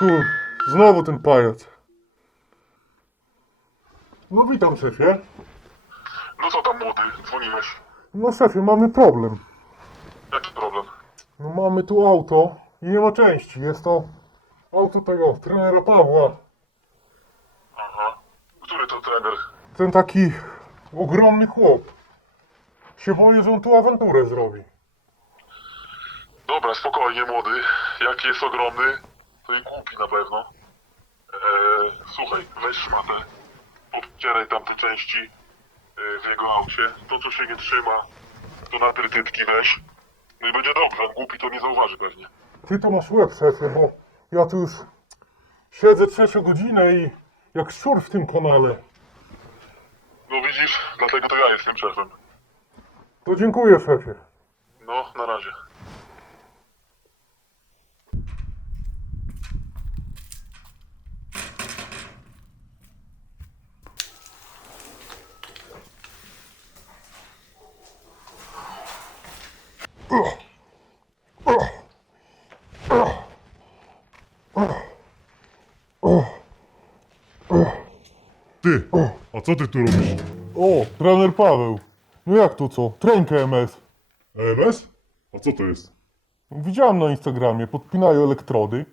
Kur... Znowu ten pajac. No witam szefie. No co tam młody, dzwoniłeś? No szefie, mamy problem. Jaki problem? No mamy tu auto i nie ma części. Jest to auto tego trenera Pawła. Aha. Który to trener? Ten taki ogromny chłop. Się boję, że on tu awanturę zrobi. Dobra, spokojnie młody. Jak jest ogromny, to i głupi na pewno. Eee, słuchaj, weź szmatę, podcieraj tam te części e, w jego aucie. To co się nie trzyma, to na trytytki weź. No i będzie dobrze, on głupi to nie zauważy pewnie. Ty to masz łeb, szefie, bo ja tu już siedzę trzecią godzinę i jak szczur w tym kanale. No widzisz, dlatego to ja jestem szefem. To dziękuję, szefie. No, na razie. Ty, a co ty tu robisz? O, trener Paweł. No jak to co? Trękę MS. EMS? A co to jest? Widziałem na Instagramie, podpinają elektrody,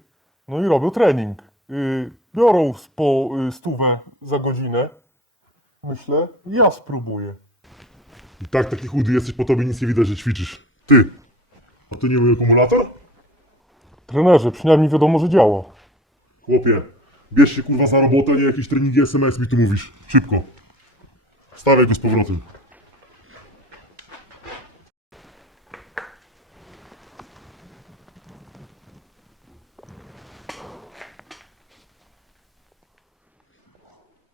no i robią trening. Yy, biorą z po yy, stówę za godzinę. Myślę, ja spróbuję. I tak taki chudy jesteś, po tobie nic nie widać, że ćwiczysz. Ty, a to nie mój akumulator? Trenerze, przynajmniej wiadomo, że działa. Chłopie, bierz się kurwa za robotę, nie jakieś treningi SMS mi tu mówisz. Szybko. Stawiaj go z powrotem.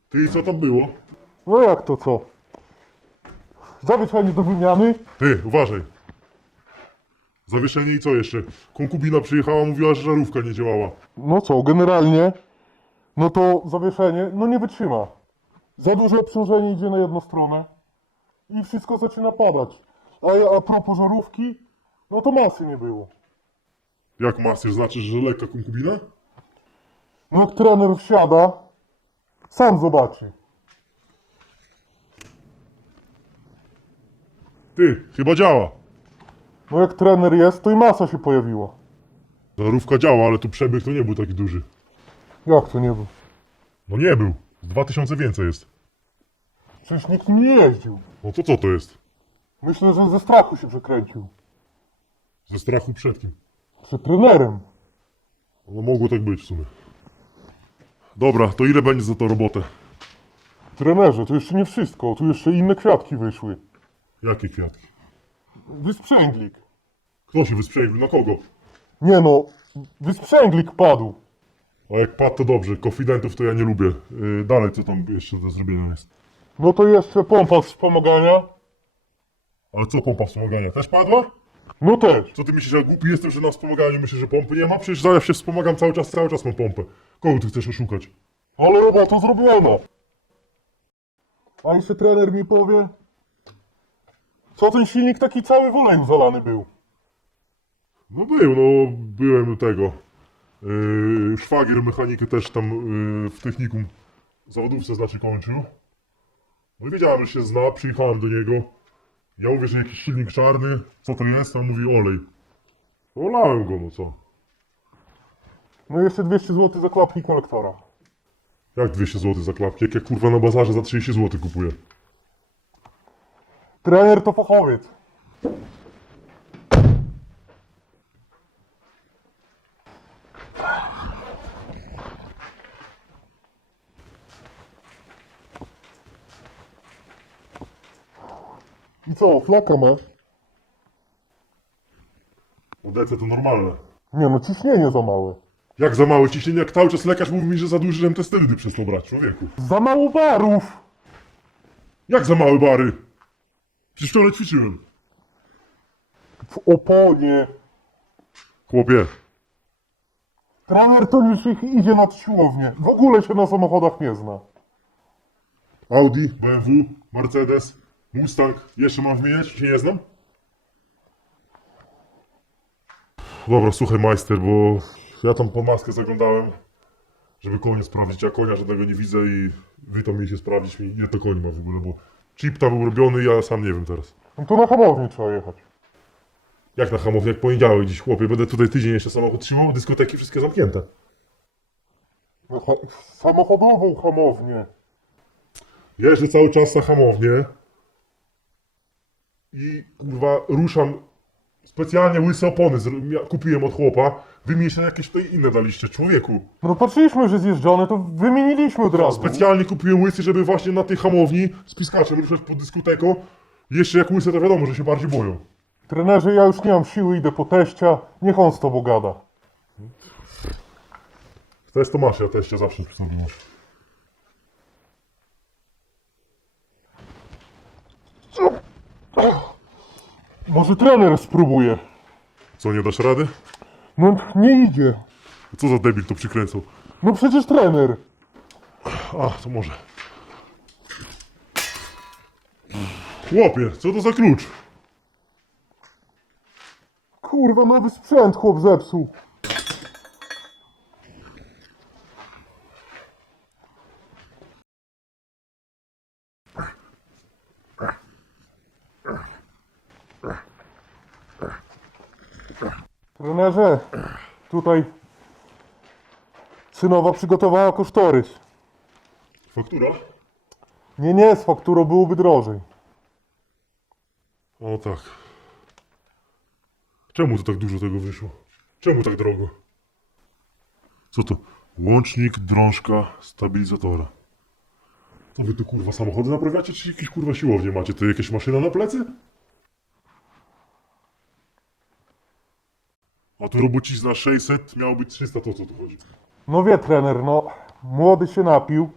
Ty, co tam było? No jak to co? Zawieszenie do wymiany? Ty, uważaj. Zawieszenie i co jeszcze? Konkubina przyjechała, mówiła, że żarówka nie działała. No co, generalnie, no to zawieszenie, no nie wytrzyma. Za duże obciążenie idzie na jedną stronę i wszystko zaczyna padać. A, ja- a propos żarówki, no to masy nie było. Jak master, znaczy, że lekka konkubina? No jak trener wsiada, sam zobaczy. Ty, chyba działa. No jak trener jest, to i masa się pojawiła. Żarówka działa, ale tu przebieg to nie był taki duży. Jak to nie był? No nie był. Z 2000 więcej jest. Przecież nikt nim nie jeździł. No to co to jest? Myślę, że ze strachu się przekręcił. Ze strachu przed kim? Przed trenerem. No mogło tak być w sumie. Dobra, to ile będzie za to robotę? Trenerze, to jeszcze nie wszystko, tu jeszcze inne kwiatki wyszły. Jakie kwiatki? Wysprzęglik. Kto się wysprzęglił? Na kogo? Nie no, wysprzęglik padł. A jak padł to dobrze, konfidentów to ja nie lubię. Yy, dalej, co tam jeszcze do zrobienia jest? No to jeszcze pompa wspomagania. Ale co pompa wspomagania? Też padła? No też. Co ty myślisz, że głupi jestem, że na wspomaganiu myślę, że pompy nie ma? Przecież ja się wspomagam cały czas, cały czas mam pompę. Kogo ty chcesz oszukać? Ale robota zrobiona. A jeszcze trener mi powie, co ten silnik taki cały w oleju zalany był. No był, no byłem tego. Yy, szwagier mechanikę też tam yy, w technikum zawodówce znaczy kończył. No i wiedziałem, że się zna, przyjechałem do niego. Ja mówię, że jakiś silnik czarny, co to jest? A on mówi olej. No olałem go, no co? No i jeszcze 200 zł za klapki kolektora. Jak 200 zł za klapki? Jak ja kurwa na bazarze za 30 zł kupuję. Trener to fachowiec. I co, flaka masz? Odece to normalne. Nie no, ciśnienie za małe. Jak za małe ciśnienie, jak cały czas lekarz mówi mi, że za duży, żebym te sterydy przestał brać, człowieku. Za mało barów! Jak za małe bary? Przecież wczoraj ćwiczyłem. W oponie. Chłopie, Trener to już ich idzie na siłownię. W ogóle się na samochodach nie zna. Audi, BMW, Mercedes, Mustang, jeszcze mam wymieniać, czy się nie znam? Dobra, słuchaj majster, bo ja tam po maskę zaglądałem. żeby konia sprawdzić. Ja konia żadnego nie widzę i wy tam mieliście sprawdzić mi, ile to koń ma w ogóle, bo chip tam był robiony, ja sam nie wiem teraz. No to na hamownię trzeba jechać. Jak na hamownię, jak poniedziałek dziś, chłopie, będę tutaj tydzień jeszcze samochód trzymał, dyskoteki wszystkie zamknięte. No, ha- samochodową hamownię. Jeżdżę cały czas na hamownię i kurwa ruszam specjalnie łyse opony zro- mia- kupiłem od chłopa. Wy mi jeszcze jakieś tutaj inne daliście, człowieku. No patrzyliśmy, że zjeżdżone, to wymieniliśmy od razu. Specjalnie kupiłem łysy, żeby właśnie na tej hamowni z piskaczem ruszać pod dyskoteką. Jeszcze jak łyse to wiadomo, że się bardziej boją. Trenerze, ja już nie mam siły, idę po teścia. Niech on z tobą gada. To masz, ja też cię zawsze przy Może trener spróbuje. Co, nie dasz rady? No nie idzie. Co za debil to przykręcał? No przecież trener. A, to może. Chłopie, co to za klucz? Kurwa, nowy sprzęt chłop zepsuł. Trenerze, tutaj synowa przygotowała kosztorys. Faktura? Nie, nie, z fakturą byłoby drożej. O tak. Czemu to tak dużo tego wyszło? Czemu tak drogo? Co to? Łącznik, drążka, stabilizatora. To wy tu kurwa samochody naprawiacie, czy jakieś kurwa siłownie macie? To jakieś maszyna na plecy? A tu robocizna 600, miało być 300, to co tu chodzi? No wie trener, no młody się napił,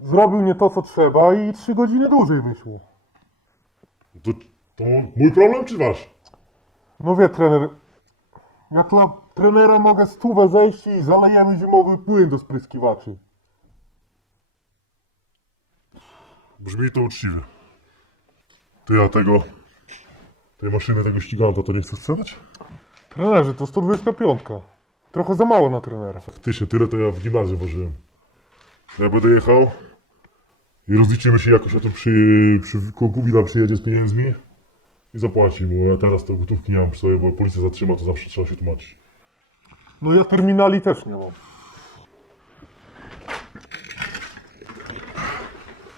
zrobił nie to co trzeba i trzy godziny dłużej wyszło. To, to mój problem czy wasz? No wie trener, ja tu na trenera mogę stówę zejść i zalejemy zimowy płyn do spryskiwaczy. Brzmi to uczciwie. Ty, ja tego... Tej maszyny, tego ściganta to nie chcesz sprzedać? Trenerze, to 125. Trochę za mało na trenera. Faktycznie, tyle to ja w gimnazjum ważyłem. Ja będę jechał i rozliczymy się jakoś, a to przy, przy konkubina przyjedzie z pieniędzmi i zapłaci, bo ja teraz to gotówki nie mam przy sobie, bo policja zatrzyma, to zawsze trzeba się tłumaczyć. No ja terminali też nie mam.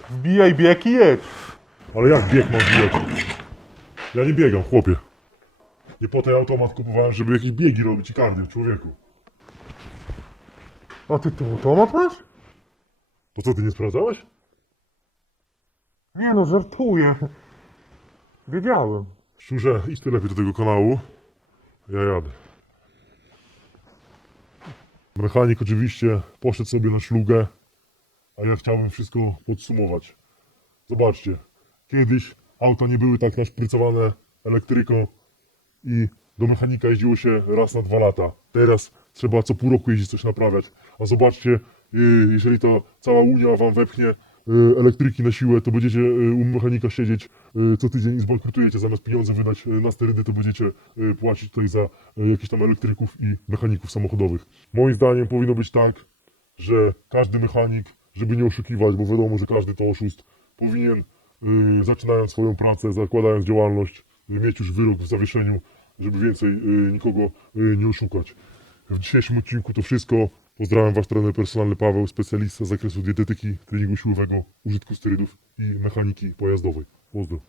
Wbijaj bieg i jedź. Ale jak bieg mam bijać? Ja nie biegam, chłopie. Nie po ten automat kupowałem, żeby jakieś biegi robić i kardio, człowieku. A ty tu automat masz? To co, ty nie sprawdzałeś? Nie no, żartuję. Wiedziałem. Szczurze, idź ty lepiej do tego kanału. Ja jadę. Mechanik oczywiście poszedł sobie na szlugę, a ja chciałbym wszystko podsumować. Zobaczcie, kiedyś auta nie były tak naszprycowane elektryką i do mechanika jeździło się raz na dwa lata. Teraz trzeba co pół roku jeździć coś naprawiać. A zobaczcie, yy, jeżeli ta cała Unia wam wepchnie yy, elektryki na siłę, to będziecie yy, u mechanika siedzieć co tydzień i zbankrutujecie. Zamiast pieniądze wydać na sterydy, to będziecie płacić tutaj za jakichś tam elektryków i mechaników samochodowych. Moim zdaniem powinno być tak, że każdy mechanik, żeby nie oszukiwać, bo wiadomo, że każdy to oszust, powinien zaczynając swoją pracę, zakładając działalność, mieć już wyrok w zawieszeniu, żeby więcej yy, nikogo yy, nie oszukać. W dzisiejszym odcinku to wszystko. Pozdrawiam Wasz trener personalny Paweł, specjalista z zakresu dietetyki, treningu siłowego, użytku sterydów i mechaniki pojazdowej. Pozdro.